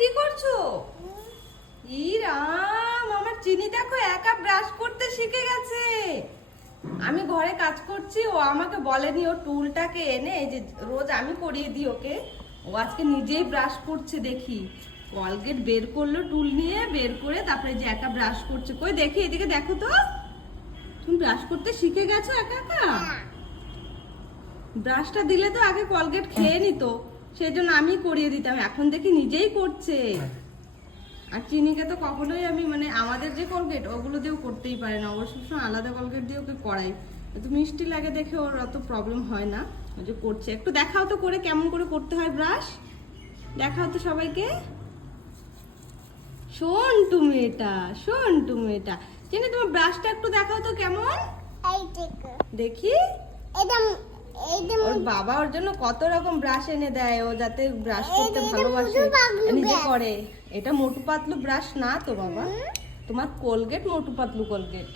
কি করছো? ই রাম, আমার চিনি দেখো একা ব্রাশ করতে শিখে গেছে। আমি ঘরে কাজ করছি, ও আমাকে বলেনি, ও টুলটাকে এনে এই যে রোজ আমি করিয়ে দিই ওকে, ও আজকে নিজেই ব্রাশ করছে। দেখি কলগেট বের করলো, টুল নিয়ে বের করে তারপরে যে একা ব্রাশ করছে। কই দেখি, এদিকে দেখো তো, তুমি ব্রাশ করতে শিখে গেছো একা একা? ব্রাশটা দিলে তো আগে কলগেট খেয়ে নিত, সেই জন্য আমি করিয়ে দিতাম, এখন দেখি নিজেই করছে। আর চিনিকে তো কখনোই আমি মানে আমাদের যে কলগেট ওগুলো দিয়েও করতেই পারে না, ওর সবসময় আলাদা কলগেট দিয়ে ওকে করাই। তো মিষ্টি লাগে দেখে ওর অত প্রবলেম হয় না, ওই যে করছে। একটু দেখাও তো করে কেমন করে করতে হয় ব্রাশ, দেখাও তো সবাইকে। শোন তুমি এটা, শোন তুমি এটা, চিনি তোমার ব্রাশটা একটু দেখাও তো কেমন দেখি। ওর বাবা ওর জন্য কত রকম ব্রাশ এনে দেয়, ও যাতে ব্রাশ করতে ভালোবাসে, নিজে করে। এটা মোটু পাতলু ব্রাশ না তো বাবা, তোমার কোলগেট মোটু পাতলু কোলগেট।